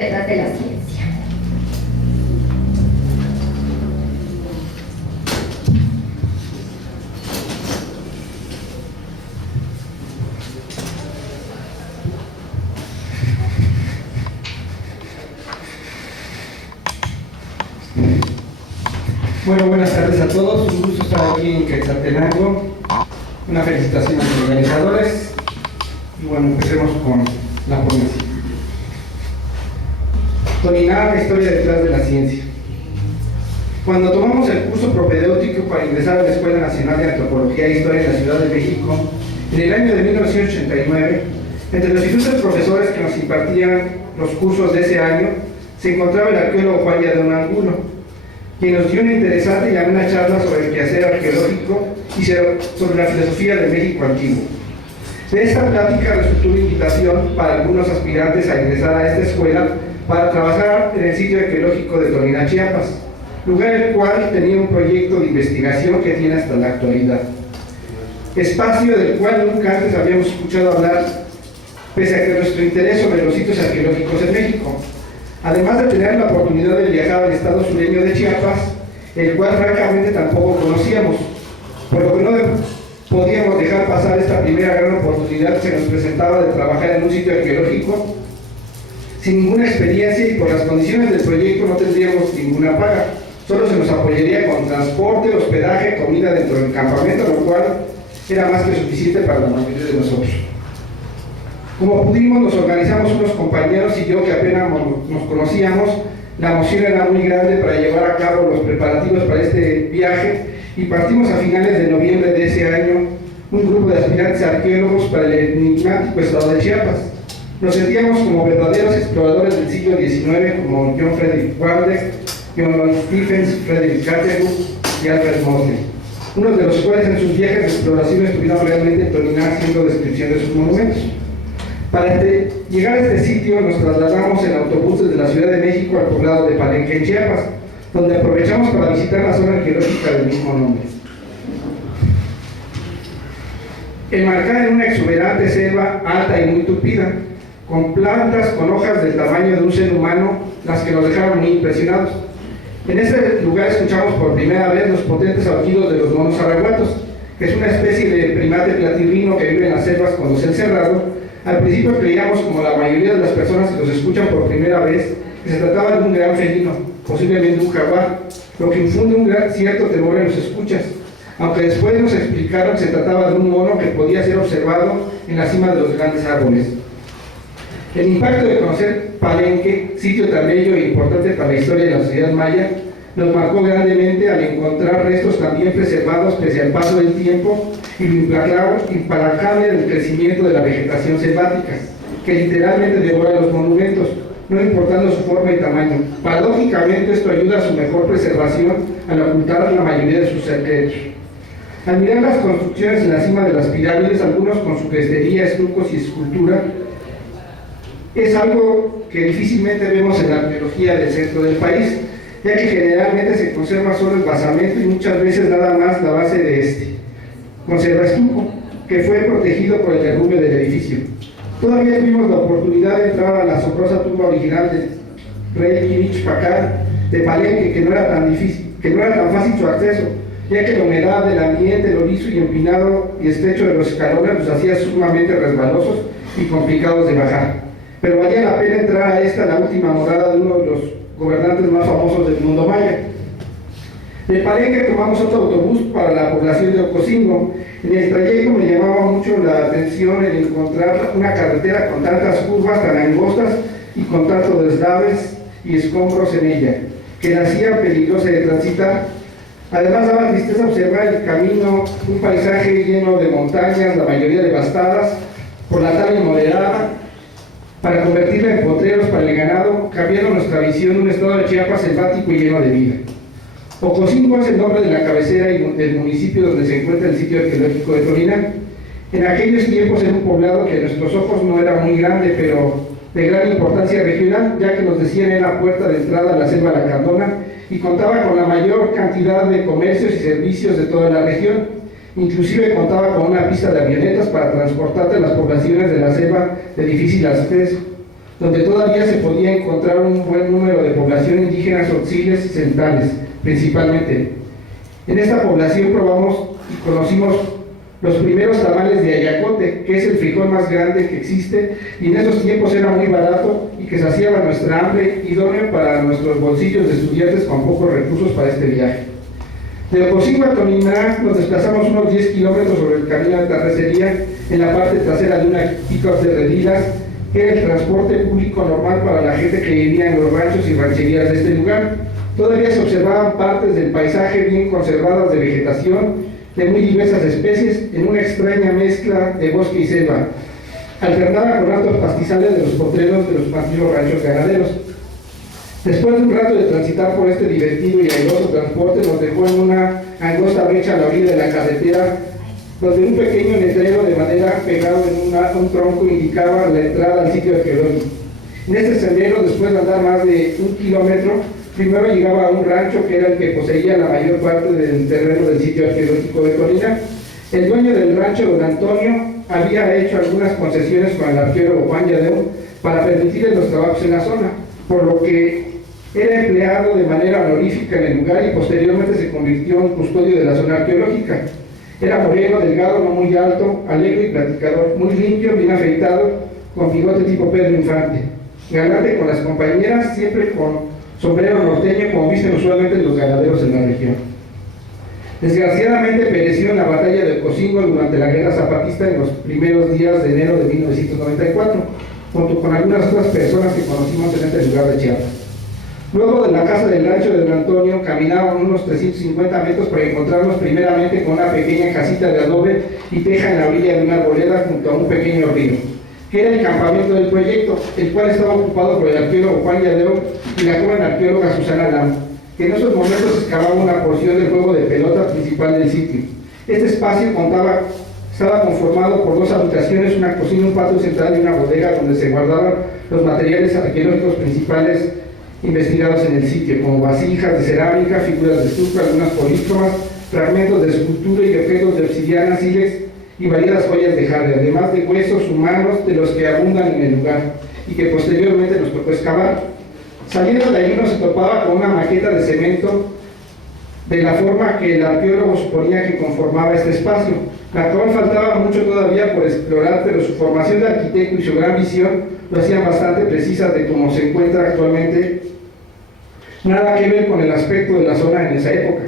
detrás de la ciencia. Bueno, buenas tardes a todos, un gusto estar aquí en Quetzaltenango. Una felicitación a los organizadores y bueno, empecemos con la ponencia. Dominar la historia detrás de la ciencia. Cuando tomamos el curso propedéutico para ingresar a la Escuela Nacional de Antropología e Historia en la Ciudad de México, en el año de 1989, entre los ilustres profesores que nos impartían los cursos de ese año, se encontraba el arqueólogo Juan Yadón Angulo, quien nos dio una interesante y amena charla sobre el quehacer arqueológico y sobre la filosofía del México antiguo. De esta plática resultó una invitación para algunos aspirantes a ingresar a esta escuela para trabajar en el sitio arqueológico de Tolina, Chiapas, lugar el cual tenía un proyecto de investigación que tiene hasta la actualidad. Espacio del cual nunca antes habíamos escuchado hablar, pese a que nuestro interés sobre los sitios arqueológicos en México. Además de tener la oportunidad de viajar al estado sureño de Chiapas, el cual francamente tampoco conocíamos, por lo que no podíamos dejar pasar esta primera gran oportunidad que se nos presentaba de trabajar en un sitio arqueológico sin ninguna experiencia, y por las condiciones del proyecto no tendríamos ninguna paga, solo se nos apoyaría con transporte, hospedaje, comida dentro del campamento, lo cual era más que suficiente para la mayoría de nosotros. Como pudimos, nos organizamos unos compañeros y yo que apenas nos conocíamos. La emoción era muy grande para llevar a cabo los preparativos para este viaje y partimos a finales de noviembre de ese año un grupo de aspirantes arqueólogos para el enigmático estado de Chiapas. Nos sentíamos como verdaderos exploradores del siglo XIX, como John Frederick Waldeck, John Stephens, Frederick Catherwood y Alfred Mosley, unos de los cuales en sus viajes de exploración estuvieron realmente en Tolina haciendo descripción de sus monumentos. Para llegar a este sitio nos trasladamos en autobús desde la Ciudad de México al poblado de Palenque, en Chiapas, donde aprovechamos para visitar la zona arqueológica del mismo nombre. Enmarcada en una exuberante selva alta y muy tupida, con plantas con hojas del tamaño de un ser humano, las que nos dejaron muy impresionados. En este lugar escuchamos por primera vez los potentes aullidos de los monos araguatos, que es una especie de primate platirrino que vive en las selvas cuando se ha encerrado. Al principio creíamos, como la mayoría de las personas que los escuchan por primera vez, que se trataba de un gran felino, posiblemente un jaguar, lo que infunde un cierto temor en los escuchas, aunque después nos explicaron que se trataba de un mono que podía ser observado en la cima de los grandes árboles. El impacto de conocer Palenque, sitio tan bello e importante para la historia de la sociedad maya, nos marcó grandemente al encontrar restos también preservados pese al paso del tiempo y lo implacable del crecimiento de la vegetación selvática, que literalmente devora los monumentos, no importando su forma y tamaño. Paradójicamente, esto ayuda a su mejor preservación al ocultar la mayoría de sus secretos. Al mirar las construcciones en la cima de las pirámides, algunos con su crestería, estucos y escultura, es algo que difícilmente vemos en la arqueología del centro del país, ya que generalmente se conserva solo el basamento y muchas veces nada más la base de este. Conserva estuco, que fue protegido por el derrumbe del edificio. Todavía tuvimos la oportunidad de entrar a la asombrosa tumba original del rey Quirich Pacal de Palenque, que no era tan fácil su acceso, ya que la humedad del ambiente, lo liso y empinado y estrecho de los escalones los hacía sumamente resbalosos y complicados de bajar. Pero valía la pena entrar a esta, la última morada de uno de los gobernantes más famosos del mundo maya. De Palenque tomamos otro autobús para la población de Ocosingo. En el trayecto me llamaba mucho la atención el encontrar una carretera con tantas curvas tan angostas y con tantos deslaves y escombros en ella, que la hacían peligrosa de transitar. Además daba tristeza observar el camino, un paisaje lleno de montañas, la mayoría devastadas por la tala moderada, para convertirla en potreros para el ganado, cambiando nuestra visión de un estado de Chiapas selvático y lleno de vida. Ocosingo es el nombre de la cabecera y del municipio donde se encuentra el sitio arqueológico de Tolina. En aquellos tiempos era un poblado que a nuestros ojos no era muy grande, pero de gran importancia regional, ya que nos decían era la puerta de entrada a la selva lacandona y contaba con la mayor cantidad de comercios y servicios de toda la región. Inclusive contaba con una pista de avionetas para transportarte a las poblaciones de la selva de difícil acceso, donde todavía se podía encontrar un buen número de población indígenas auxiles y centrales, principalmente. En esta población probamos y conocimos los primeros tamales de ayacote, que es el frijol más grande que existe, y en esos tiempos era muy barato y que saciaba nuestra hambre, idóneo para nuestros bolsillos de estudiantes con pocos recursos para este viaje. De Ocosingo a Toniná nos desplazamos unos 10 kilómetros sobre el camino de terracería en la parte trasera de una pick-up de redilas, que era el transporte público normal para la gente que vivía en los ranchos y rancherías de este lugar. Todavía se observaban partes del paisaje bien conservadas de vegetación de muy diversas especies en una extraña mezcla de bosque y selva, alternada con altos pastizales de los potreros de los antiguos ranchos ganaderos. Después de un rato de transitar por este divertido y airoso transporte, nos dejó en una angosta brecha a la orilla de la carretera, donde un pequeño letrero de madera pegado en un tronco indicaba la entrada al sitio arqueológico. En este sendero, después de andar más de 1 kilómetro, primero llegaba a un rancho que era el que poseía la mayor parte del terreno del sitio arqueológico de Toniná. El dueño del rancho, don Antonio, había hecho algunas concesiones con el arqueólogo Juan Yadeu para permitirle los trabajos en la zona, por lo que era empleado de manera honorífica en el lugar y posteriormente se convirtió en custodio de la zona arqueológica. Era moreno, delgado, no muy alto, alegre y platicador, muy limpio, bien afeitado, con bigote tipo Pedro Infante. Galante con las compañeras, siempre con sombrero norteño, como visten usualmente los ganaderos en la región. Desgraciadamente pereció en la batalla de Ocosingo durante la guerra zapatista en los primeros días de enero de 1994, junto con algunas otras personas que conocimos en este lugar de Chiapas. Luego de la casa del rancho de don Antonio, caminaban unos 350 metros para encontrarnos primeramente con una pequeña casita de adobe y teja en la orilla de una arboleda junto a un pequeño río, que era el campamento del proyecto, el cual estaba ocupado por el arqueólogo Juan Yadeu y la joven arqueóloga Susana Lam, que en esos momentos excavaba una porción del juego de pelota principal del sitio. Este espacio estaba conformado por 2 habitaciones, una cocina, un patio central y una bodega donde se guardaban los materiales arqueológicos principales investigados en el sitio, como vasijas de cerámica, figuras de estuco, algunas polícromas, fragmentos de escultura y objetos de obsidiana, sílex y variadas joyas de jade, además de huesos humanos de los que abundan en el lugar y que posteriormente nos tocó excavar. Saliendo de allí nos topaba con una maqueta de cemento de la forma que el arqueólogo suponía que conformaba este espacio, la cual faltaba mucho todavía por explorar, pero su formación de arquitecto y su gran visión lo hacían bastante precisas de cómo se encuentra actualmente. Nada que ver con el aspecto de la zona en esa época.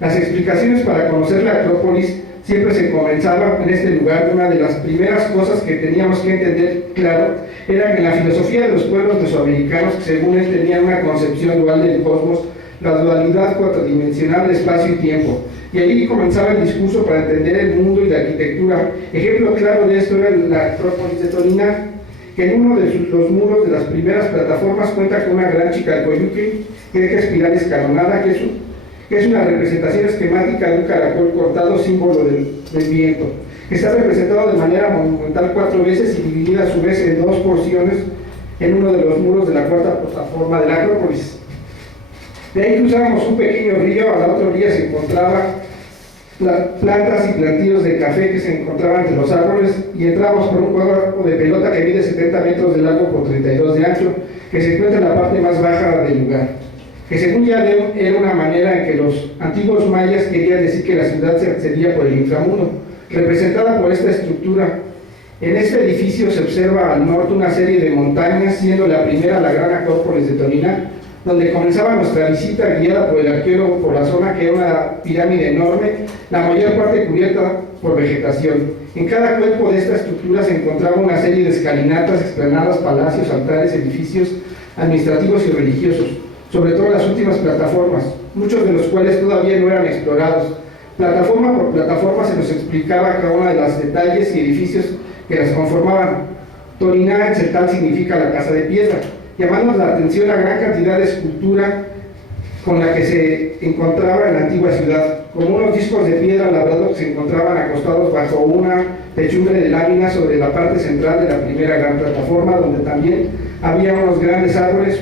Las explicaciones para conocer la Acrópolis siempre se comenzaban en este lugar. Una de las primeras cosas que teníamos que entender claro era que en la filosofía de los pueblos mesoamericanos, según él, tenían una concepción dual del cosmos, la dualidad cuatridimensional de espacio y tiempo. Y ahí comenzaba el discurso para entender el mundo y la arquitectura. Ejemplo claro de esto era la Acrópolis de Toniná, que en uno de los muros de las primeras plataformas cuenta con una gran chicalcoyuque que deja espiral escalonada, que es una representación esquemática de un caracol cortado, símbolo del viento, que está representado de manera monumental 4 veces y dividida a su vez en 2 porciones en uno de los muros de la 4ª plataforma de la Acrópolis. De ahí cruzábamos un pequeño río, a la otra orilla se encontraban las plantas y plantíos de café que se encontraban entre los árboles y entramos por un juego de pelota que mide 70 metros de largo por 32 de ancho, que se encuentra en la parte más baja del lugar, que según Yadeu era una manera en que los antiguos mayas querían decir que la ciudad se accedía por el inframundo, representada por esta estructura. En este edificio se observa al norte una serie de montañas, siendo la primera la gran Acrópolis de Toniná, donde comenzaba nuestra visita guiada por el arqueólogo por la zona, que era una pirámide enorme, la mayor parte cubierta por vegetación. En cada cuerpo de esta estructura se encontraba una serie de escalinatas, explanadas, palacios, altares, edificios administrativos y religiosos, sobre todo las últimas plataformas, muchos de los cuales todavía no eran explorados. Plataforma por plataforma se nos explicaba cada uno de los detalles y edificios que las conformaban. Toniná en celtal significa la casa de piedra, llamando la atención la gran cantidad de escultura con la que se encontraba en la antigua ciudad, como unos discos de piedra labrados que se encontraban acostados bajo una techumbre de láminas sobre la parte central de la primera gran plataforma, donde también había unos grandes árboles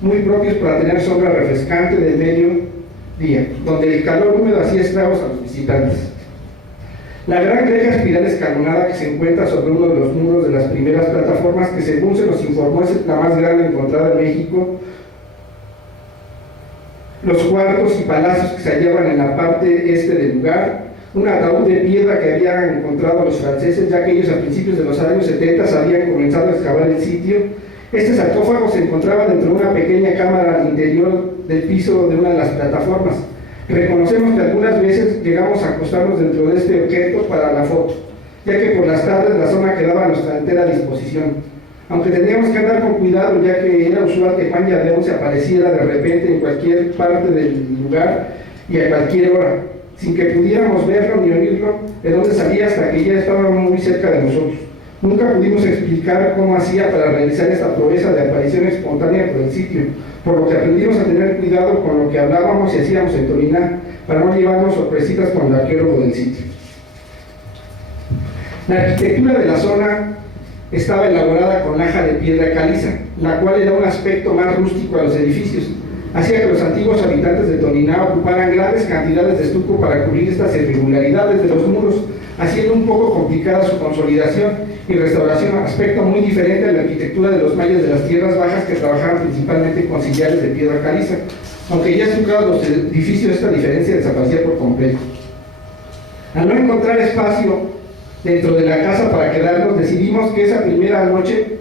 muy propios para tener sombra refrescante del mediodía, donde el calor húmedo hacía estragos a los visitantes. La gran reja espiral escalonada que se encuentra sobre uno de los muros de las primeras plataformas, que según se nos informó es la más grande encontrada en México, los cuartos y palacios que se hallaban en la parte este del lugar, un ataúd de piedra que habían encontrado los franceses, ya que ellos a principios de los años 70 habían comenzado a excavar el sitio. Este sarcófago se encontraba dentro de una pequeña cámara al interior del piso de una de las plataformas. Reconocemos que algunas veces llegamos a acostarnos dentro de este objeto para la foto, ya que por las tardes la zona quedaba a nuestra entera disposición. Aunque teníamos que andar con cuidado, ya que era usual que Juan Yadeón se apareciera de repente en cualquier parte del lugar y a cualquier hora, sin que pudiéramos verlo ni oírlo de dónde salía hasta que ya estaba muy cerca de nosotros. Nunca pudimos explicar cómo hacía para realizar esta proeza de aparición espontánea por el sitio, por lo que aprendimos a tener cuidado con lo que hablábamos y hacíamos en Toliná, para no llevarnos sorpresitas con el arqueólogo del sitio. La arquitectura de la zona estaba elaborada con laja de piedra caliza, la cual era un aspecto más rústico a los edificios. Hacía que los antiguos habitantes de Toliná ocuparan grandes cantidades de estuco para cubrir estas irregularidades de los muros, haciendo un poco complicada su consolidación y restauración, aspecto muy diferente a la arquitectura de los mayas de las tierras bajas, que trabajaban principalmente con sillares de piedra caliza. Aunque ya estucados los edificios, esta diferencia desaparecía por completo. Al no encontrar espacio dentro de la casa para quedarnos, decidimos que esa primera noche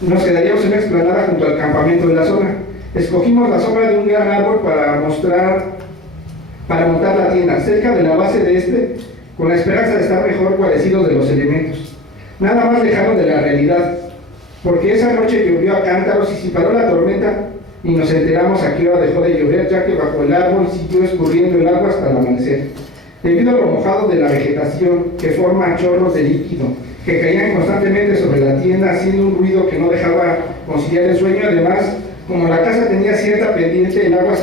nos quedaríamos en una explanada junto al campamento de la zona. Escogimos la sombra de un gran árbol para montar la tienda, cerca de la base de este, con la esperanza de estar mejor guarecidos de los elementos. Nada más lejano de la realidad, porque esa noche llovió a cántaros y se paró la tormenta y nos enteramos a qué hora dejó de llover, ya que bajo el árbol siguió escurriendo el agua hasta el amanecer. Debido a lo mojado de la vegetación, que forma chorros de líquido que caían constantemente sobre la tienda, haciendo un ruido que no dejaba conciliar el sueño. Además, como la casa tenía cierta pendiente, el agua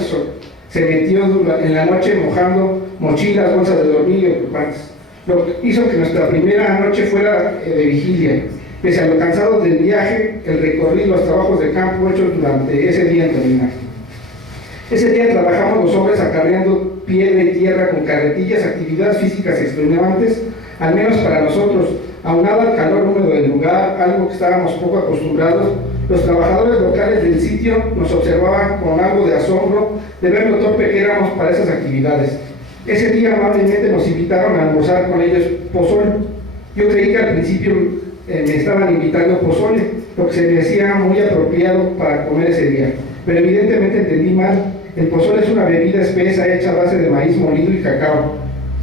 se metió en la noche mojando mochilas, bolsas de dormir y ocupantes, lo que hizo que nuestra primera noche fuera de vigilia. Pese a lo cansado del viaje, el recorrido y los trabajos de campo hechos durante ese día en Toliná. Ese día trabajamos los hombres acarreando piedra y tierra con carretillas, actividades físicas extenuantes, al menos para nosotros, aunado al calor húmedo del lugar, algo que estábamos poco acostumbrados. Los trabajadores locales del sitio nos observaban con algo de asombro de ver lo torpe que éramos para esas actividades. Ese día amablemente nos invitaron a almorzar con ellos pozole. Yo creí que al principio me estaban invitando pozole, lo que se me hacía muy apropiado para comer ese día, pero evidentemente entendí mal. El pozole es una bebida espesa hecha a base de maíz molido y cacao,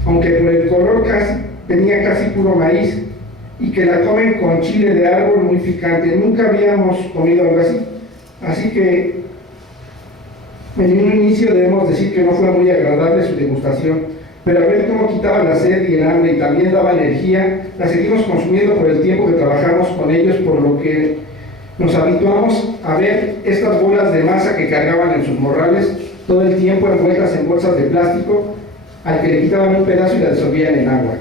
aunque por el color tenía casi puro maíz, y que la comen con chile de árbol muy picante. Nunca habíamos comido algo así, así que en un inicio debemos decir que no fue muy agradable su degustación, pero a ver cómo quitaba la sed y el hambre y también daba energía, la seguimos consumiendo por el tiempo que trabajamos con ellos, por lo que nos habituamos a ver estas bolas de masa que cargaban en sus morrales todo el tiempo envueltas en bolsas de plástico, al que le quitaban un pedazo y la disolvían en agua.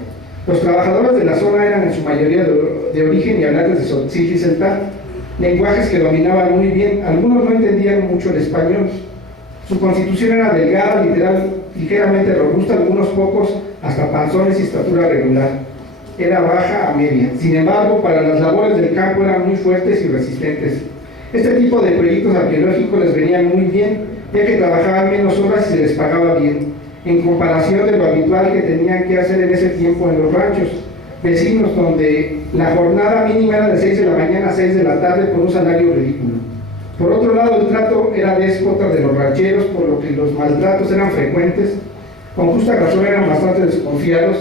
Los trabajadores de la zona eran en su mayoría de origen y hablantes de Tzotzil y Celtal, lenguajes que dominaban muy bien. Algunos no entendían mucho el español. Su constitución era delgada, ligeramente robusta, algunos pocos hasta panzones y estatura regular. Era baja a media. Sin embargo, para las labores del campo eran muy fuertes y resistentes. Este tipo de proyectos arqueológicos les venían muy bien, ya que trabajaban menos horas y se les pagaba bien, en comparación de lo habitual que tenían que hacer en ese tiempo en los ranchos vecinos, donde la jornada mínima era de 6 de la mañana a 6 de la tarde por un salario ridículo. Por otro lado, el trato era déspota de los rancheros, por lo que los maltratos eran frecuentes. Con justa razón eran bastante desconfiados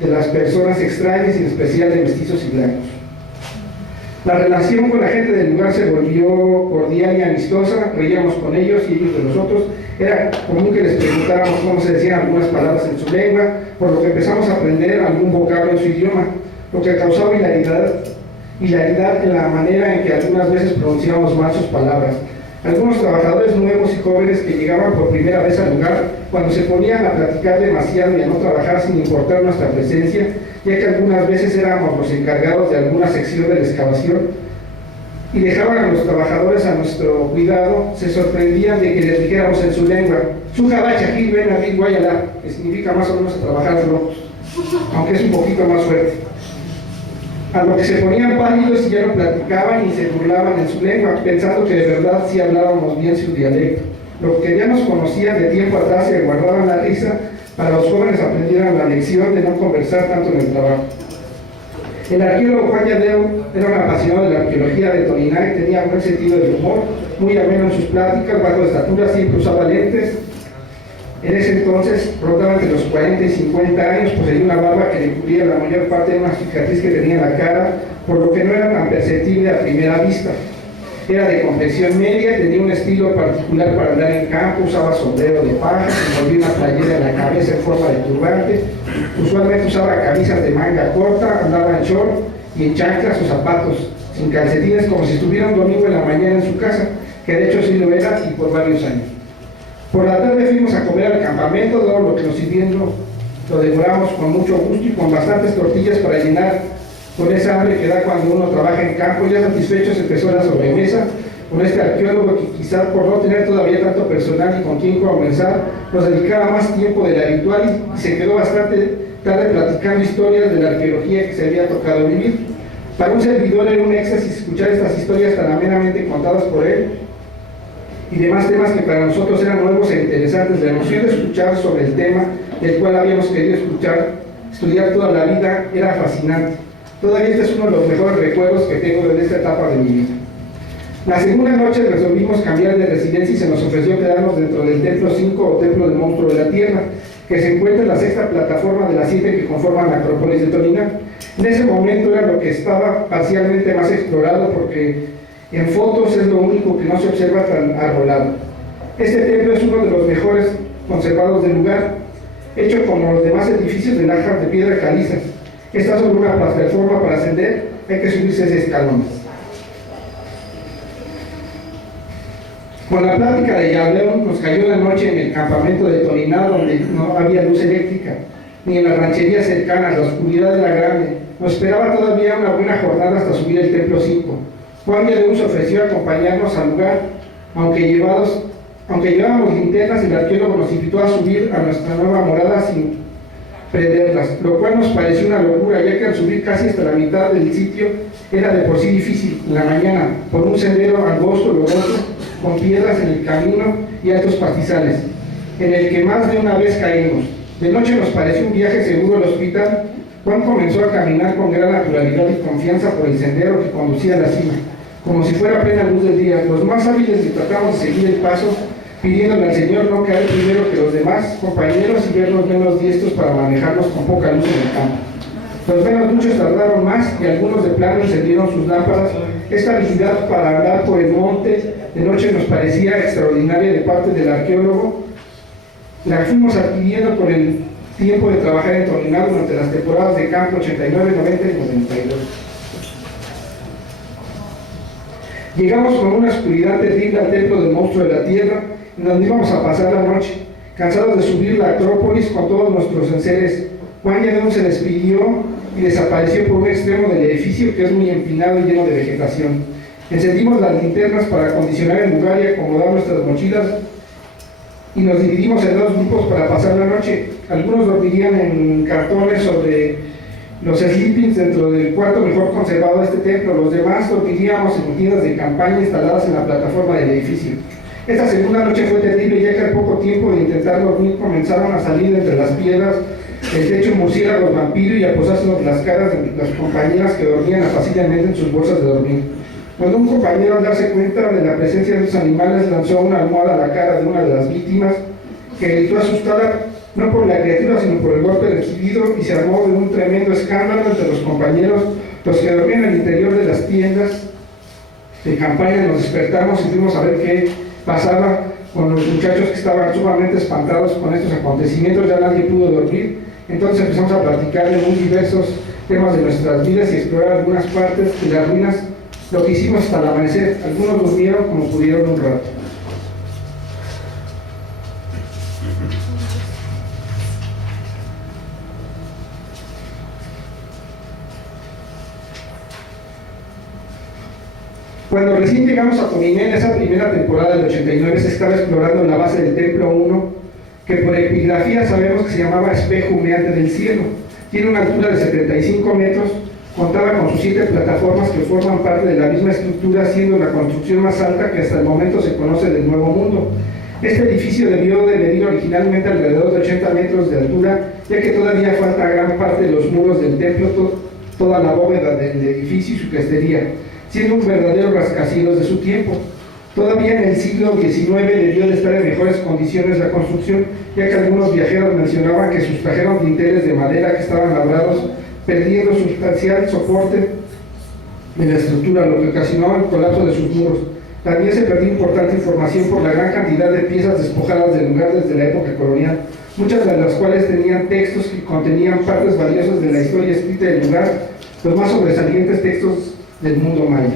de las personas extrañas, y en especial de mestizos y blancos. La relación con la gente del lugar se volvió cordial y amistosa, reíamos con ellos y ellos de nosotros. Era común que les preguntáramos cómo se decían algunas palabras en su lengua, por lo que empezamos a aprender algún vocablo en su idioma, lo que causaba hilaridad en la manera en que algunas veces pronunciábamos mal sus palabras. Algunos trabajadores nuevos y jóvenes que llegaban por primera vez al lugar, cuando se ponían a platicar demasiado y a no trabajar sin importar nuestra presencia, ya que algunas veces éramos los encargados de alguna sección de la excavación, y dejaban a los trabajadores a nuestro cuidado, se sorprendían de que les dijéramos en su lengua, su jabacha aquí, ven a mí, guayala, que significa más o menos a trabajar locos, aunque es un poquito más fuerte. A lo que se ponían pálidos y ya no platicaban y se burlaban en su lengua, pensando que de verdad sí hablábamos bien su dialecto. Lo que ya nos conocían de tiempo atrás se guardaban la risa para los jóvenes aprendieran la lección de no conversar tanto en el trabajo. El arqueólogo Juan Lladeo era un apasionado de la arqueología de Toliná y tenía un buen sentido del humor, muy ameno en sus pláticas, bajo de estatura, siempre usaba lentes. En ese entonces, rondaba entre los 40 y 50 años, poseía una barba que le cubría la mayor parte de una cicatriz que tenía en la cara, por lo que no era tan perceptible a primera vista. Era de complexión media, tenía un estilo particular para andar en campo, usaba sombrero de paja, envolvía una playera en la cabeza en forma de turbante, usualmente usaba camisas de manga corta, andaba en short y en chanclas o zapatos, sin calcetines, como si estuviera un domingo en la mañana en su casa, que de hecho sí lo era y por varios años. Por la tarde fuimos a comer al campamento, todo lo que nos sirvieron lo devoramos con mucho gusto y con bastantes tortillas para llenar con esa hambre que da cuando uno trabaja en campo. Ya satisfechos empezó la sobremesa con este arqueólogo que quizás por no tener todavía tanto personal y con quien comenzar, nos dedicaba más tiempo del habitual y se quedó bastante tarde platicando historias de la arqueología que se había tocado vivir. Para un servidor era un éxtasis escuchar estas historias tan amenamente contadas por él y demás temas que para nosotros eran nuevos e interesantes. La emoción de escuchar sobre el tema del cual habíamos querido estudiar toda la vida era fascinante. Todavía este es uno de los mejores recuerdos que tengo de esta etapa de mi vida. La segunda noche resolvimos cambiar de residencia y se nos ofreció quedarnos dentro del Templo 5 o Templo del Monstruo de la Tierra, que se encuentra en la sexta plataforma de las 7 que conforman la Acrópolis de Toliná. En ese momento era lo que estaba parcialmente más explorado porque en fotos es lo único que no se observa tan arbolado. Este templo es uno de los mejores conservados del lugar, hecho como los demás edificios de lajas de piedra caliza. Está sobre una plataforma para ascender, hay que subirse ese escalón. Con la plática de Lladeo nos cayó la noche en el campamento de Toliná, donde no había luz eléctrica, ni en las rancherías cercanas, la oscuridad era grande. Nos esperaba todavía una buena jornada hasta subir el Templo 5. Juan Lladeo se ofreció a acompañarnos al lugar, aunque llevábamos linternas, el arqueólogo nos invitó a subir a nuestra nueva morada sin prenderlas, lo cual nos pareció una locura, ya que al subir casi hasta la mitad del sitio era de por sí difícil en la mañana, por un sendero angosto, lodoso, con piedras en el camino y altos pastizales, en el que más de una vez caímos. De noche nos pareció un viaje seguro al hospital. Juan comenzó a caminar con gran naturalidad y confianza por el sendero que conducía a la cima, como si fuera plena luz del día. Los más hábiles tratamos de seguir el paso, pidiéndole al Señor no caer primero que los demás compañeros y vernos menos diestros para manejarnos con poca luz en el campo. Los menos muchos tardaron más y algunos de plano encendieron sus lámparas. Esta habilidad para andar por el monte de noche nos parecía extraordinaria de parte del arqueólogo. La fuimos adquiriendo con el tiempo de trabajar en Toliná durante las temporadas de campo 89, 90 y 92. Llegamos con una oscuridad terrible al Templo del Monstruo de la Tierra, en donde íbamos a pasar la noche, cansados de subir la Acrópolis con todos nuestros enseres. Juan Lladeo se despidió y desapareció por un extremo del edificio que es muy empinado y lleno de vegetación. Encendimos las linternas para acondicionar el lugar y acomodar nuestras mochilas y nos dividimos en dos grupos para pasar la noche. Algunos dormirían en cartones sobre los sleepings dentro del cuarto mejor conservado de este templo. Los demás dormiríamos en tiendas de campaña instaladas en la plataforma del edificio. Esta segunda noche fue terrible, ya que al poco tiempo de intentar dormir comenzaron a salir entre las piedras el techo murciélagos vampiro y a posarse sobre las caras de las compañeras que dormían apacidamente en sus bolsas de dormir. Cuando un compañero, al darse cuenta de la presencia de estos animales, lanzó una almohada a la cara de una de las víctimas, que gritó asustada no por la criatura sino por el golpe recibido, y se armó de un tremendo escándalo entre los compañeros. Los que dormían al interior de las tiendas de campaña nos despertamos y fuimos a ver qué pasaba con los muchachos, que estaban sumamente espantados con estos acontecimientos. Ya nadie pudo dormir. Entonces empezamos a platicar de muy diversos temas de nuestras vidas y explorar algunas partes de las ruinas, lo que hicimos hasta el amanecer. Algunos durmieron como pudieron un rato. Cuando recién llegamos a Tominé en esa primera temporada del 89 se estaba explorando la base del Templo 1, que por epigrafía sabemos que se llamaba Espejo Humeante del Cielo. Tiene una altura de 75 metros, contaba con sus 7 plataformas que forman parte de la misma estructura, siendo la construcción más alta que hasta el momento se conoce del Nuevo Mundo. Este edificio debió de medir originalmente alrededor de 80 metros de altura, ya que todavía falta gran parte de los muros del templo, toda la bóveda del edificio y su crestería, siendo un verdadero rascacielos de su tiempo. Todavía en el siglo XIX debió de estar en mejores condiciones la construcción, ya que algunos viajeros mencionaban que sustrajeron dinteles de madera que estaban labrados, perdiendo sustancial soporte de la estructura, lo que ocasionó el colapso de sus muros. También se perdió importante información por la gran cantidad de piezas despojadas del lugar desde la época colonial, muchas de las cuales tenían textos que contenían partes valiosas de la historia escrita del lugar, los más sobresalientes textos del mundo maya.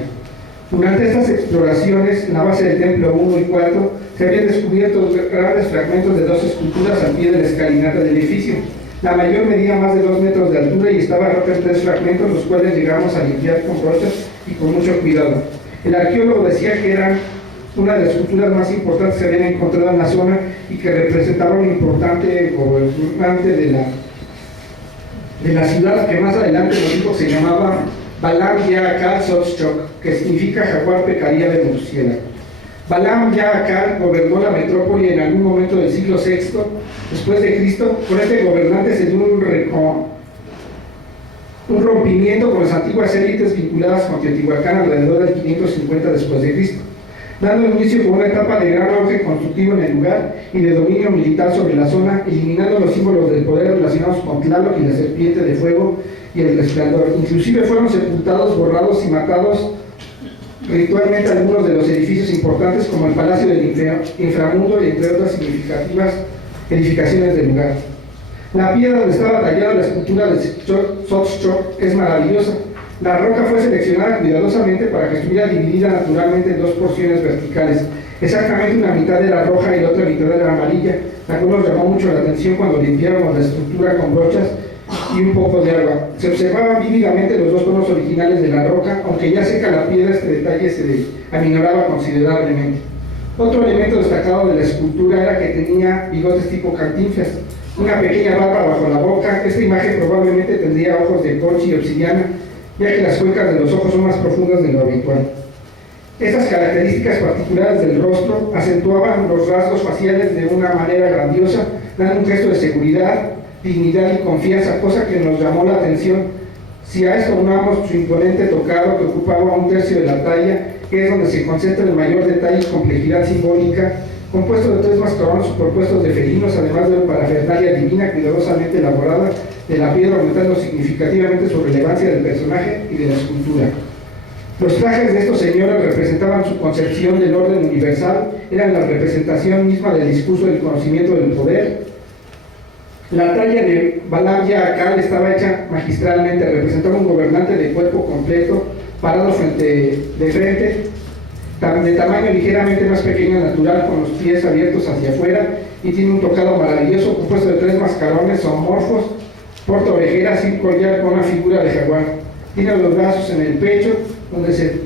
Durante estas exploraciones, en la base del Templo 1 y 4, se habían descubierto grandes fragmentos de 2 esculturas al pie de la escalinata del edificio. La mayor medía más de 2 metros de altura y estaba rota en 3 fragmentos, los cuales llegamos a limpiar con brochas y con mucho cuidado. El arqueólogo decía que eran una de las esculturas más importantes que habían encontrado en la zona y que representaban un importante gobernante de la ciudad, que más adelante nos dijo se llamaba Balam Yaakal Sotchok, que significa jaguar pecaría de murciélago. Balam Yaakal gobernó la metrópoli en algún momento del siglo VI después de Cristo. Con este gobernante se dio un rompimiento con las antiguas élites vinculadas con Teotihuacán alrededor del 550 después de Cristo, dando inicio con una etapa de gran auge constructivo en el lugar y de dominio militar sobre la zona, eliminando los símbolos del poder relacionados con Tlaloc y la serpiente de fuego y el resplandor. Inclusive fueron sepultados, borrados y matados ritualmente algunos de los edificios importantes como el Palacio del Inframundo y entre otras significativas edificaciones del lugar. La piedra donde estaba tallada la escultura de Sotchok es maravillosa. La roca fue seleccionada cuidadosamente para que estuviera dividida naturalmente en 2 porciones verticales. Exactamente una mitad era roja y la otra mitad era amarilla, la cual nos llamó mucho la atención cuando limpiáramos la estructura con brochas y un poco de agua. Se observaban vívidamente los 2 tonos originales de la roca, aunque ya seca la piedra, este detalle se aminoraba considerablemente. Otro elemento destacado de la escultura era que tenía bigotes tipo Cantinflas, una pequeña barba bajo la boca. Esta imagen probablemente tendría ojos de concha y obsidiana, ya que las cuencas de los ojos son más profundas de lo habitual. Estas características particulares del rostro acentuaban los rasgos faciales de una manera grandiosa, dando un gesto de seguridad, dignidad y confianza, cosa que nos llamó la atención. Si a esto unamos su imponente tocado, que ocupaba 1/3 de la talla, que es donde se concentra el mayor detalle y complejidad simbólica, compuesto de 3 mascarones superpuestos de felinos, además de una parafernalia divina cuidadosamente elaborada de la piedra, aumentando significativamente su relevancia del personaje y de la escultura. Los trajes de estos señores representaban su concepción del orden universal, eran la representación misma del discurso del conocimiento del poder. La talla de Balam Yaakal estaba hecha magistralmente, representaba un gobernante de cuerpo completo, parado de frente, de tamaño ligeramente más pequeño natural, con los pies abiertos hacia afuera, y tiene un tocado maravilloso compuesto de 3 mascarones zoomorfos, porta orejeras y un collar con una figura de jaguar. Tiene los brazos en el pecho, donde se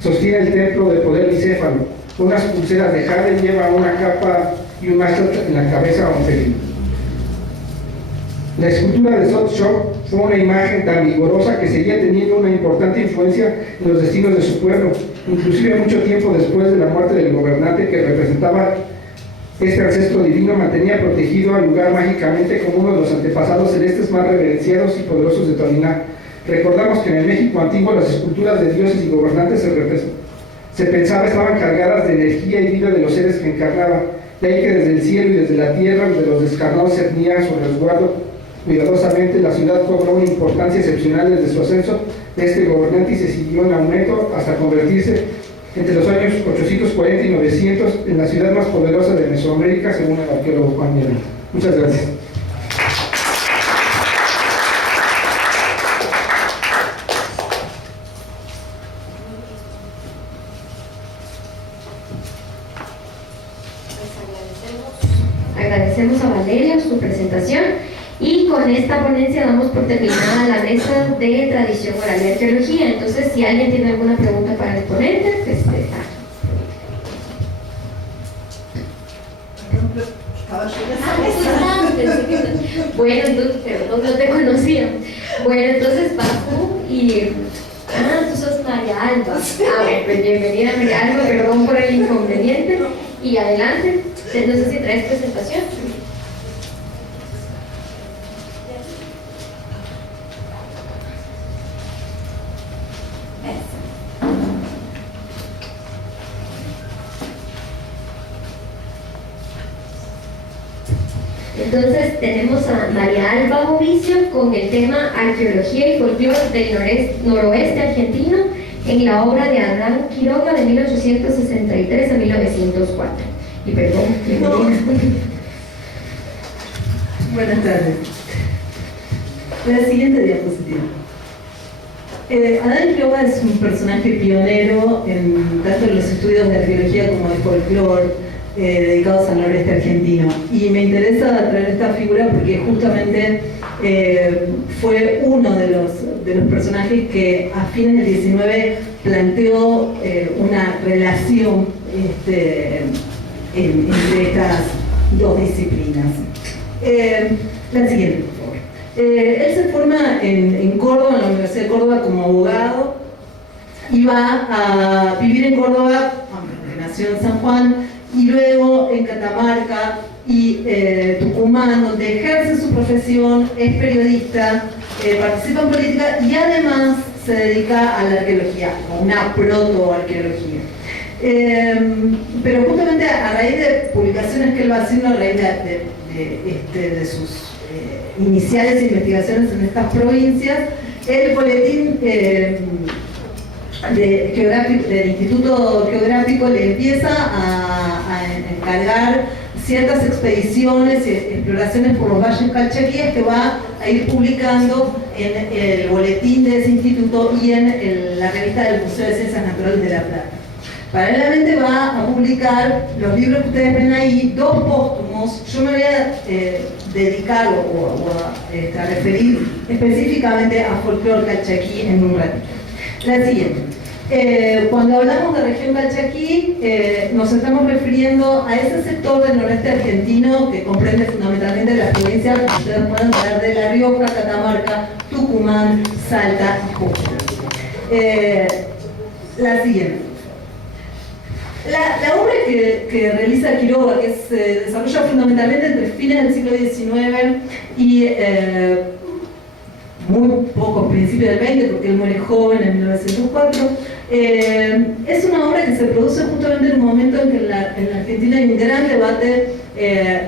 sostiene el templo de poder bicéfalo, con unas pulseras de jade, lleva una capa y un mastro en la cabeza a un felino. La escultura de Sotchok fue una imagen tan vigorosa que seguía teniendo una importante influencia en los destinos de su pueblo, inclusive mucho tiempo después de la muerte del gobernante que representaba este ancestro divino. Mantenía protegido al lugar mágicamente como uno de los antepasados celestes más reverenciados y poderosos de Toliná. Recordamos que en el México antiguo las esculturas de dioses y gobernantes se pensaba estaban cargadas de energía y vida de los seres que encarnaban, de ahí que desde el cielo y desde la tierra, donde los descarnados cernían su resguardo cuidadosamente. La ciudad cobró una importancia excepcional desde su ascenso de este gobernante y se siguió en aumento hasta convertirse entre los años 840 y 900 en la ciudad más poderosa de Mesoamérica, según el arqueólogo Juan Miranda. Muchas gracias. Agradecemos a Valeria su presentación Y con esta ponencia damos por terminada la mesa de tradición oral y arqueología. Entonces, si alguien tiene alguna pregunta para el ponente, pues está. Bueno, entonces, perdón, no te conocía. Bueno, entonces vas tú y... tú sos María Alba. Bueno, pues bienvenida María Alba, perdón por el inconveniente. Y adelante, no sé si traes presentación. Entonces tenemos a María Alba Bovicio con el tema Arqueología y folclore del noroeste argentino en la obra de Adán Quiroga de 1863 a 1904. Y perdón, Buenas tardes. La siguiente diapositiva. Adán Quiroga es un personaje pionero tanto en los estudios de arqueología como de folclore, dedicados al noreste argentino. Y me interesa traer esta figura porque justamente fue uno de los personajes que a fines del 19 planteó una relación entre estas dos disciplinas. La siguiente, por favor. Él se forma en Córdoba, en la Universidad de Córdoba, como abogado, y va a vivir en Córdoba, aunque nació en San Juan, y luego en Catamarca y Tucumán, donde ejerce su profesión, es periodista, participa en política y además se dedica a la arqueología, a una protoarqueología. Pero justamente a raíz de publicaciones que él va haciendo, a raíz de sus iniciales investigaciones en estas provincias, el boletín del Instituto Geográfico le empieza a encargar ciertas expediciones y exploraciones por los valles calchaquíes que va a ir publicando en el boletín de ese instituto y en la revista del Museo de Ciencias Naturales de La Plata. Paralelamente va a publicar los libros que ustedes ven ahí, dos póstumos. Yo me voy a dedicar a referir específicamente a folclore calchaquí en un ratito. La siguiente. Cuando hablamos de región calchaquí, nos estamos refiriendo a ese sector del noreste argentino que comprende fundamentalmente las provincias que ustedes pueden ver de La Rioja, Catamarca, Tucumán, Salta y Jujuy. La siguiente. La obra que realiza Quiroga, que se desarrolla fundamentalmente entre fines del siglo XIX y muy pocos principios del XX, porque él muere joven en 1904, es una obra que se produce justamente en un momento en que en la Argentina hay un gran debate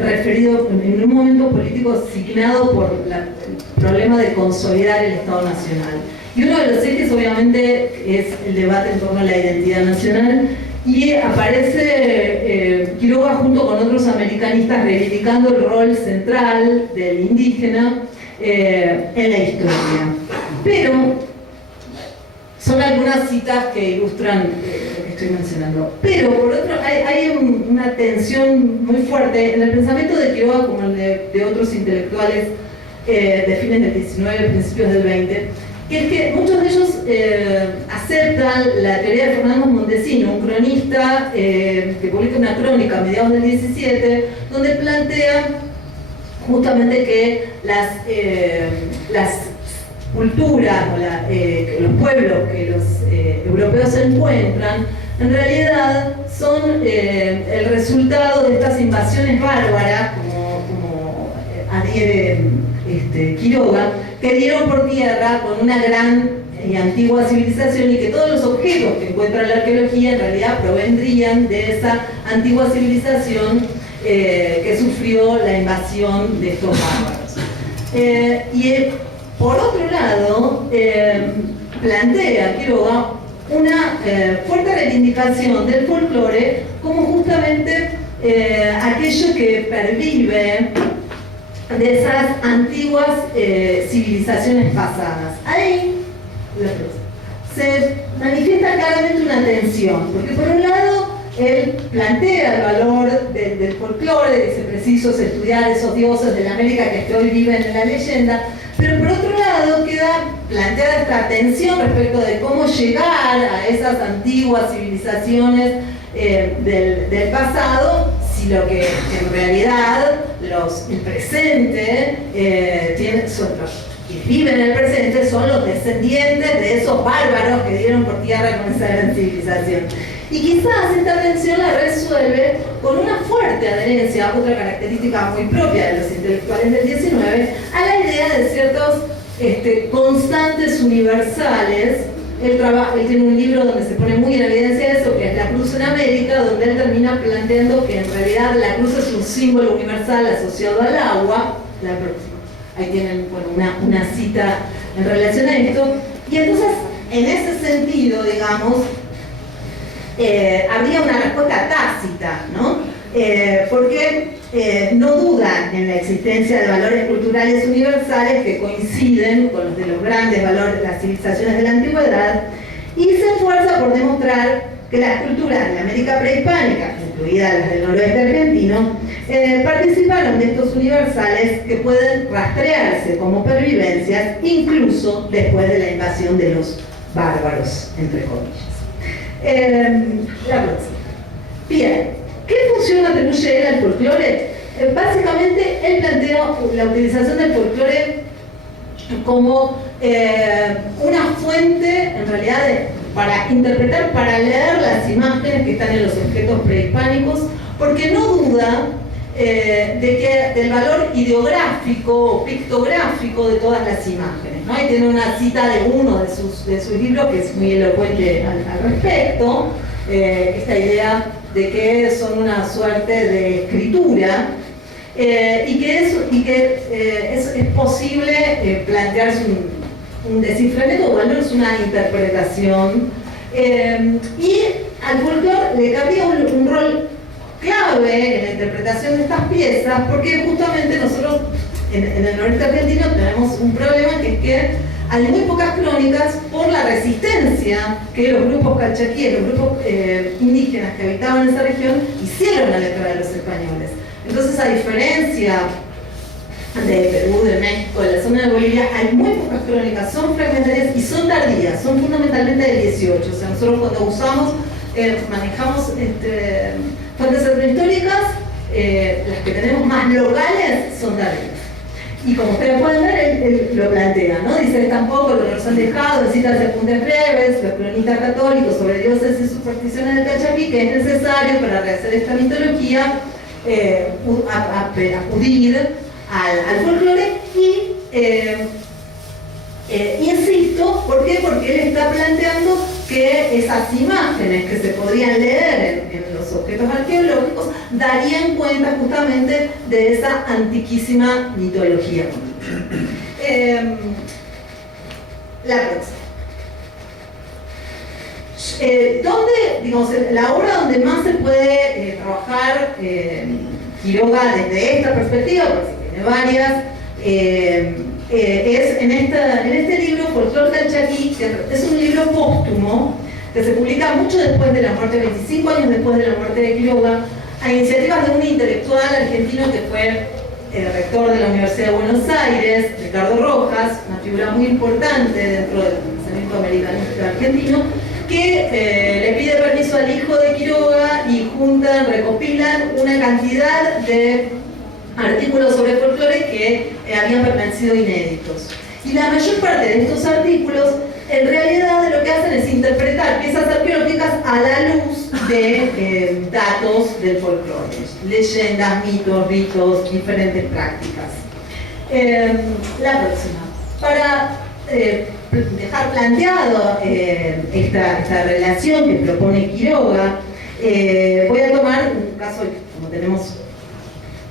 referido en un momento político signado por el problema de consolidar el Estado Nacional. Y uno de los ejes obviamente es el debate en torno a la identidad nacional, y aparece Quiroga junto con otros americanistas reivindicando el rol central del indígena en la historia. Pero son algunas citas que ilustran lo que estoy mencionando. Pero por otro, hay una tensión muy fuerte en el pensamiento de Quiroga, como el de otros intelectuales de fines del 19 y principios del 20, que es que muchos de ellos aceptan la teoría de Fernando Montesino, un cronista que publica una crónica a mediados del 17, donde plantea justamente que las culturas o los pueblos que los europeos encuentran en realidad son el resultado de estas invasiones bárbaras, como adhiere Quiroga, que dieron por tierra con una gran y antigua civilización, y que todos los objetos que encuentra la arqueología en realidad provendrían de esa antigua civilización que sufrió la invasión de estos bárbaros. Por otro lado, plantea Quiroga una fuerte reivindicación del folclore como justamente aquello que pervive de esas antiguas civilizaciones pasadas. Ahí se manifiesta claramente una tensión, porque por un lado él plantea el valor del folclore, dice preciso es estudiar esos dioses de la América que hoy viven en la leyenda, pero por otro lado queda planteada esta tensión respecto de cómo llegar a esas antiguas civilizaciones del pasado, si lo que en realidad el presente son los que viven en el presente son los descendientes de esos bárbaros que dieron por tierra con esa gran civilización. Y quizás esta tensión la resuelve con una fuerte adherencia, otra característica muy propia de los intelectuales del 19, a la idea de ciertos constantes universales. Él tiene un libro donde se pone muy en evidencia eso, que es La Cruz en América, donde él termina planteando que en realidad la cruz es un símbolo universal asociado al agua. Ahí tienen una cita en relación a esto. Y entonces, en ese sentido, digamos, habría una respuesta tácita, ¿no? Porque no dudan en la existencia de valores culturales universales que coinciden con los de los grandes valores de las civilizaciones de la antigüedad, y se esfuerza por demostrar que las culturas de la América prehispánica, incluidas las del noroeste argentino, participaron de estos universales que pueden rastrearse como pervivencias incluso después de la invasión de los bárbaros, entre comillas. La próxima. Bien, ¿qué función atribuye él al folclore? Básicamente, él plantea la utilización del folclore como una fuente, en realidad, para interpretar, para leer las imágenes que están en los objetos prehispánicos, porque no duda del valor ideográfico o pictográfico de todas las imágenes, ¿no? Ahí tiene una cita de uno de sus libros que es muy elocuente al respecto, esta idea de que son una suerte de escritura y que es posible plantearse un desciframiento o al menos una interpretación, y al folclore le cabría un rol clave en la interpretación de estas piezas, porque justamente nosotros en el noreste argentino tenemos un problema, que es que hay muy pocas crónicas por la resistencia que los grupos calchaquíes, los grupos indígenas que habitaban esa región hicieron a la entrada de los españoles. Entonces, a diferencia de Perú, de México, de la zona de Bolivia, hay muy pocas crónicas, son fragmentarias y son tardías, son fundamentalmente del 18. O sea, nosotros cuando usamos, manejamos fuentes históricas, las que tenemos más locales son tardías. Y como ustedes pueden ver, él lo plantea, ¿no? Dice, tampoco lo nos han dejado en citas de apuntes breves, los cronistas católicos sobre dioses y supersticiones del Calchaquí, que es necesario para rehacer esta mitología, acudir al folclore y insisto, ¿por qué? Porque él está planteando que esas imágenes que se podrían leer en los objetos arqueológicos darían cuenta justamente de esa antiquísima mitología. La próxima. Digamos, la obra donde más se puede trabajar Quiroga desde esta perspectiva, porque tiene varias, es en este libro, Folclor Calchaquí, que es un libro póstumo, que se publica mucho después de la muerte, 25 años después de la muerte de Quiroga, a iniciativas de un intelectual argentino que fue rector de la Universidad de Buenos Aires, Ricardo Rojas, una figura muy importante dentro del pensamiento americanista argentino, que le pide permiso al hijo de Quiroga y recopilan una cantidad de artículos sobre folclore que habían permanecido inéditos. Y la mayor parte de estos artículos, en realidad, lo que hacen es interpretar piezas arqueológicas a la luz de datos del folclore, leyendas, mitos, ritos, diferentes prácticas. La próxima. Para dejar planteado esta relación que propone Quiroga, voy a tomar un caso, como tenemos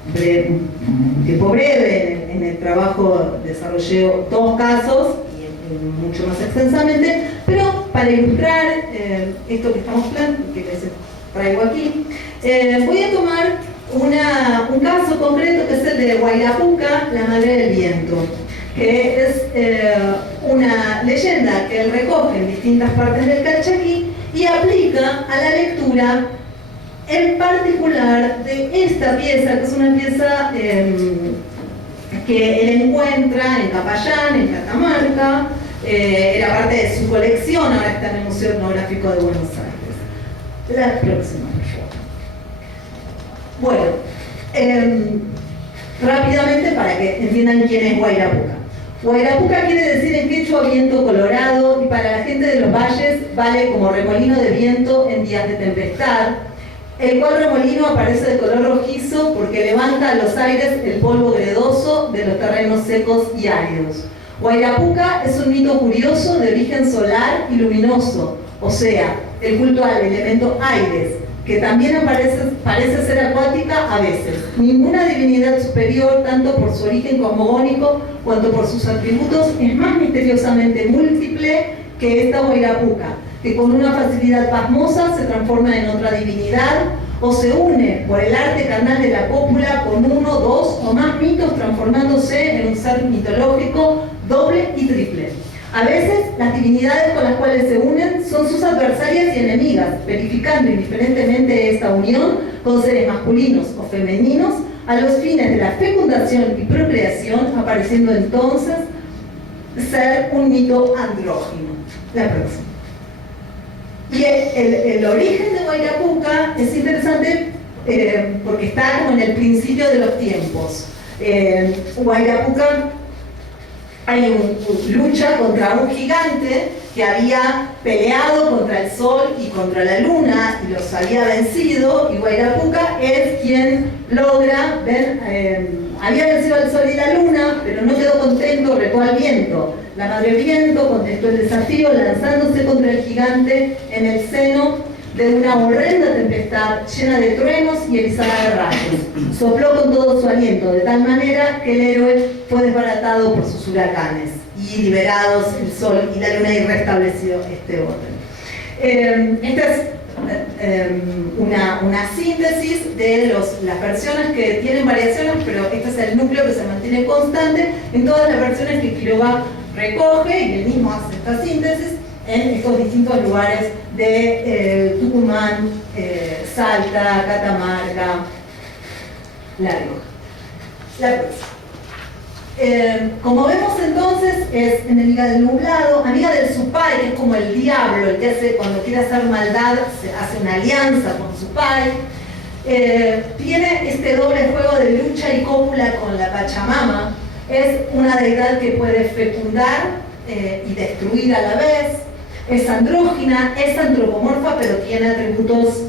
un tiempo breve en el trabajo, desarrollé dos casos y mucho más extensamente, pero para ilustrar esto que estamos planteando, que les traigo aquí, voy a tomar un caso concreto que es el de Huaylapuca, la madre del viento, que es una leyenda que él recoge en distintas partes del Calchaquí y aplica a la lectura en particular de esta pieza, que es una pieza que él encuentra en Capayán, en Catamarca, era parte de su colección, ahora está en el Museo Etnográfico de Buenos Aires. La próxima, por favor. Bueno, rápidamente para que entiendan quién es Guayrapuca. Guayrapuca quiere decir en quechua viento colorado, y para la gente de los valles vale como remolino de viento en días de tempestad, el cual remolino aparece de color rojizo porque levanta a los aires el polvo gredoso de los terrenos secos y áridos. Guayrapuca es un mito curioso de origen solar y luminoso, o sea, el culto al elemento aires, que también parece ser acuática a veces. Ninguna divinidad superior, tanto por su origen cosmogónico cuanto por sus atributos, es más misteriosamente múltiple que esta Guayrapuca, que con una facilidad pasmosa se transforma en otra divinidad o se une por el arte carnal de la cópula con uno, dos o más mitos, transformándose en un ser mitológico doble y triple. A veces, las divinidades con las cuales se unen son sus adversarias y enemigas, verificando indiferentemente esta unión con seres masculinos o femeninos a los fines de la fecundación y procreación, apareciendo entonces ser un mito andrógino. La próxima. Y el origen de Guayrapuca es interesante porque está como en el principio de los tiempos. Guayrapuca hay lucha contra un gigante que había peleado contra el sol y contra la luna y los había vencido, y Guayrapuca es quien logra había vencido al sol y la luna, pero no quedó contento, retó al viento. La madre viento contestó el desafío lanzándose contra el gigante en el seno de una horrenda tempestad llena de truenos y erizada de rayos. Sopló con todo su aliento, de tal manera que el héroe fue desbaratado por sus huracanes y liberados el sol y la luna y restablecido este orden. Esta es una síntesis de las versiones que tienen variaciones, pero este es el núcleo que se mantiene constante en todas las versiones que Quiroga recoge, y él mismo hace esta síntesis en estos distintos lugares de Tucumán, Salta, Catamarca, La Rioja. La próxima. Como vemos entonces, es enemiga del nublado, amiga del Supay, que es como el diablo, el que hace, cuando quiere hacer maldad, se hace una alianza con Supay. Tiene este doble juego de lucha y cópula con la Pachamama. Es una deidad que puede fecundar y destruir a la vez. Es andrógina, es antropomorfa, pero tiene atributos,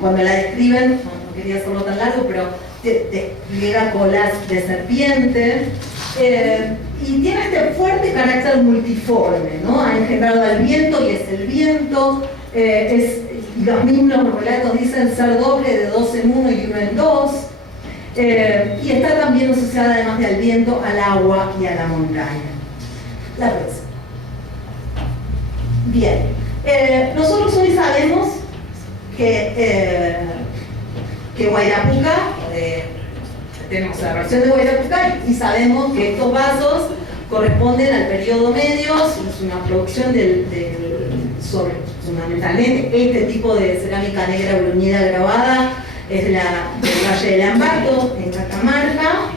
cuando la describen, no quería hacerlo tan largo, pero despliega colas de serpiente, y tiene este fuerte carácter multiforme, ¿no? Ha engendrado al viento y es el viento, y los mismos relatos dicen ser doble de 2 en 1 y 1 en 2, y está también asociada, además del viento, al agua y a la montaña. La próxima. Bien, nosotros hoy sabemos que Guayrapuca, tenemos la versión de Guayrapuca, y sabemos que estos vasos corresponden al periodo medio, es una producción sobre fundamentalmente este tipo de cerámica negra bruñida grabada, es del Valle del Ambato, en Catamarca,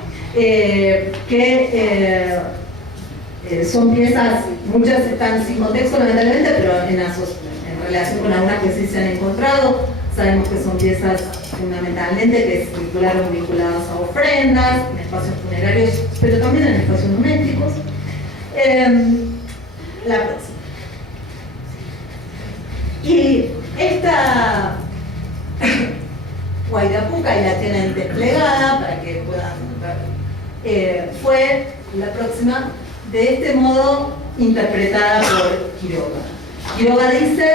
son piezas, muchas están sin contexto lamentablemente, pero en relación con algunas que sí se han encontrado, sabemos que son piezas fundamentalmente que circularon vinculadas a ofrendas, en espacios funerarios, pero también en espacios domésticos. La próxima. Y esta Guayrapuca, y la tienen desplegada para que puedan ver, fue la próxima de este modo interpretada por Quiroga. Quiroga dice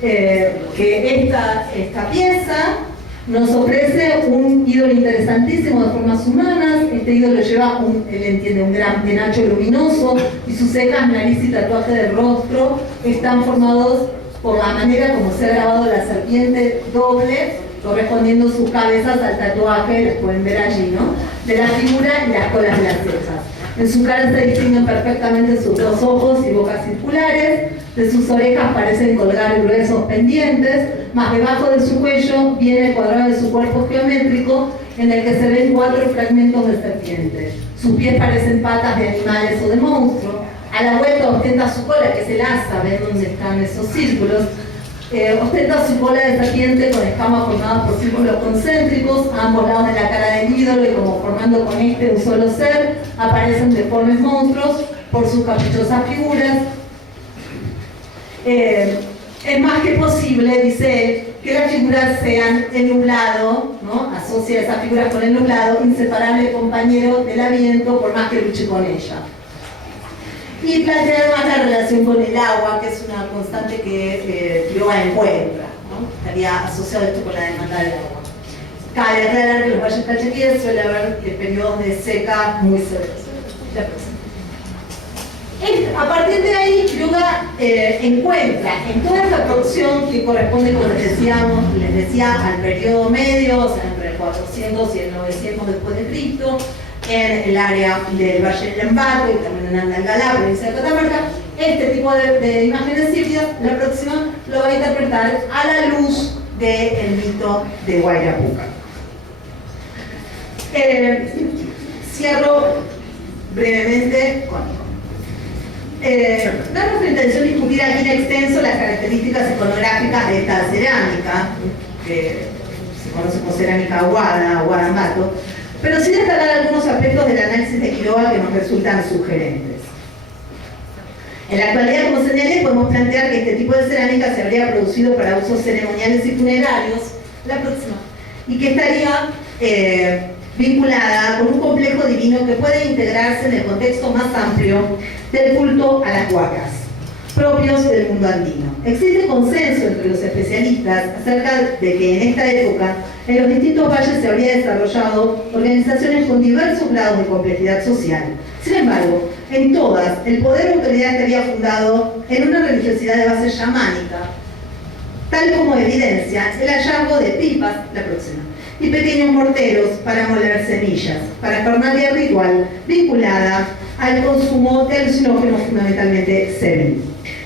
que esta pieza nos ofrece un ídolo interesantísimo de formas humanas. Este ídolo lleva, él entiende, un gran penacho luminoso, y sus cejas, nariz y tatuaje del rostro están formados por la manera como se ha grabado la serpiente doble, correspondiendo sus cabezas al tatuaje, las pueden ver allí, ¿no?, de la figura y las colas de las cejas. En su cara se distinguen perfectamente sus dos ojos y boca circulares, de sus orejas parecen colgar gruesos pendientes, más debajo de su cuello viene el cuadrado de su cuerpo geométrico en el que se ven 4 fragmentos de serpiente. Sus pies parecen patas de animales o de monstruos. A la vuelta ostenta su cola, que es el asa, ven dónde están esos círculos. Ostenta su cola de serpiente con escamas formadas por círculos concéntricos a ambos lados de la cara del ídolo, y como formando con este un solo ser, aparecen deformes monstruos por sus caprichosas figuras. Es más que posible, dice él, que las figuras sean el nublado, ¿no? Asocia esas figuras con el nublado, inseparable compañero del aviento, por más que luche con ella. Y plantea además la relación con el agua, que es una constante que Quiroga encuentra, ¿no? Estaría asociado esto con la demanda del agua. Cabe aclarar que en los valles calchaquíes suele haber periodos de seca muy severos. A partir de ahí, Quiroga encuentra en toda esta porción que corresponde, como les decía, al periodo medio, o sea, entre el 400 y el 900 después de Cristo, en el área del Valle del Lambato y también en Andalgalá, provincia de Catamarca, este tipo de imágenes híbridas, la próxima lo va a interpretar a la luz del mito de Huayrapuca. Cierro brevemente con no es nuestra intención discutir aquí en extenso las características iconográficas de esta cerámica, que se conoce como cerámica aguada o Ambato, pero sí destacar algunos aspectos del análisis de Quiroga que nos resultan sugerentes. En la actualidad, como señalé, podemos plantear que este tipo de cerámica se habría producido para usos ceremoniales y funerarios, la próxima, y que estaría vinculada con un complejo divino que puede integrarse en el contexto más amplio del culto a las huacas, propios del mundo andino. Existe consenso entre los especialistas acerca de que en esta época en los distintos valles se habría desarrollado organizaciones con diversos grados de complejidad social. Sin embargo, en todas, el poder o autoridad estaría fundado en una religiosidad de base chamánica, tal como evidencia el hallazgo de pipas, la próxima, y pequeños morteros para moler semillas, para jornada ritual vinculada al consumo de alucinógenos, fundamentalmente semen.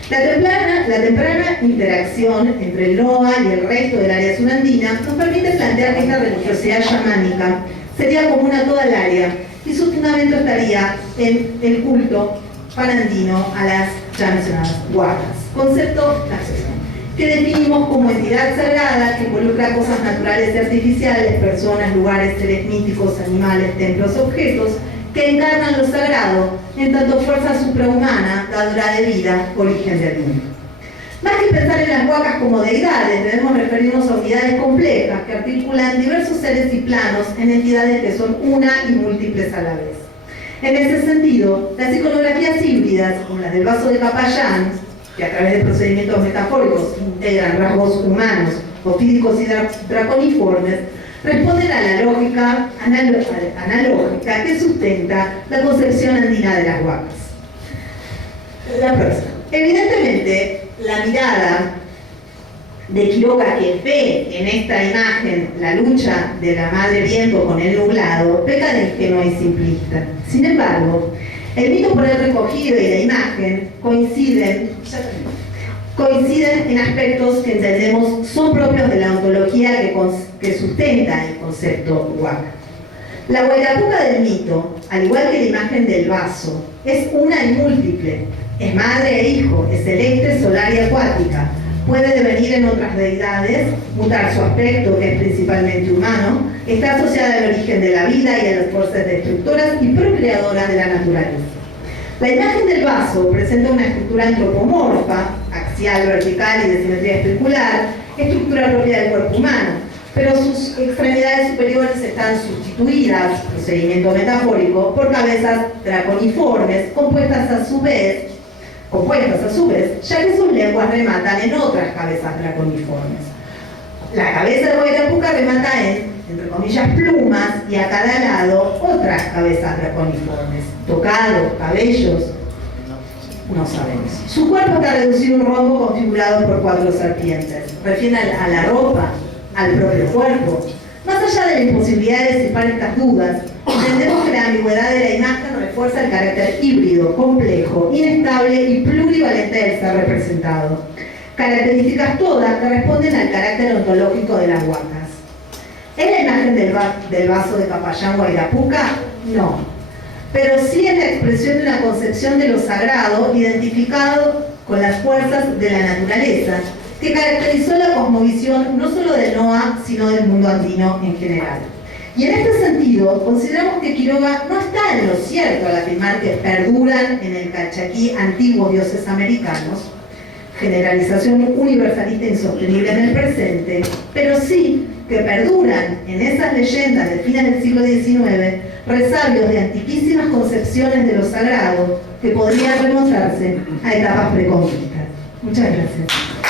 La temprana interacción entre el NOA y el resto del área surandina nos permite plantear que esta religiosidad chamánica sería común a toda el área y su fundamento estaría en el culto panandino a las ya mencionadas huacas, concepto que definimos como entidad sagrada que involucra cosas naturales y artificiales, personas, lugares, seres míticos, animales, templos, objetos, que encarnan lo sagrado, en tanto fuerza suprahumana, dadora de vida, origen del mundo. Más que pensar en las huacas como deidades, debemos referirnos a unidades complejas que articulan diversos seres y planos en entidades que son una y múltiples a la vez. En ese sentido, las iconografías híbridas, como las del vaso de Papayán, que a través de procedimientos metafóricos integran rasgos humanos, ofídicos y draconiformes, responden a la lógica analógica que sustenta la concepción andina de las huacas. La próxima. Evidentemente, la mirada de Quiroga, que ve en esta imagen la lucha de la madre viento con el nublado, peca de ingenuo y simplista. Sin embargo, el mito por él recogido y la imagen coinciden en aspectos que entendemos son propios de la ontología que sustenta el concepto huaca. La Huayrapuca del mito, al igual que la imagen del vaso, es una y múltiple, es madre e hijo, es celeste, solar y acuática, puede devenir en otras deidades, mutar su aspecto, que es principalmente humano, está asociada al origen de la vida y a las fuerzas destructoras y procreadoras de la naturaleza. La imagen del vaso presenta una estructura antropomorfa, axial, vertical y de simetría especular, estructura propia del cuerpo humano, pero sus extremidades superiores están sustituidas, procedimiento metafórico, por cabezas draconiformes, compuestas a su vez, ya que sus lenguas rematan en otras cabezas draconiformes. La cabeza de Huayrapuca remata en, entre comillas, plumas, y a cada lado otras cabezas draconiformes, tocados, cabellos, no sabemos. Su cuerpo está reducido a un rombo configurado por 4 serpientes. Refiere a la ropa, al propio cuerpo. Más allá de la imposibilidad de disipar estas dudas, entendemos que la ambigüedad de la imagen refuerza el carácter híbrido, complejo, inestable y plurivalente del ser representado. Características todas que responden al carácter ontológico de las huacas. ¿Es la imagen del vaso de Capayán Guayrapuca? No. Pero sí es la expresión de una concepción de lo sagrado identificado con las fuerzas de la naturaleza, que caracterizó la cosmovisión no solo del NOA, sino del mundo andino en general. Y en este sentido, consideramos que Quiroga no está en lo cierto al afirmar que perduran en el Calchaquí antiguos dioses americanos, generalización universalista e insostenible en el presente, pero sí que perduran en esas leyendas de fines del siglo XIX resabios de antiquísimas concepciones de lo sagrado que podrían remontarse a etapas preconquistas. Muchas gracias.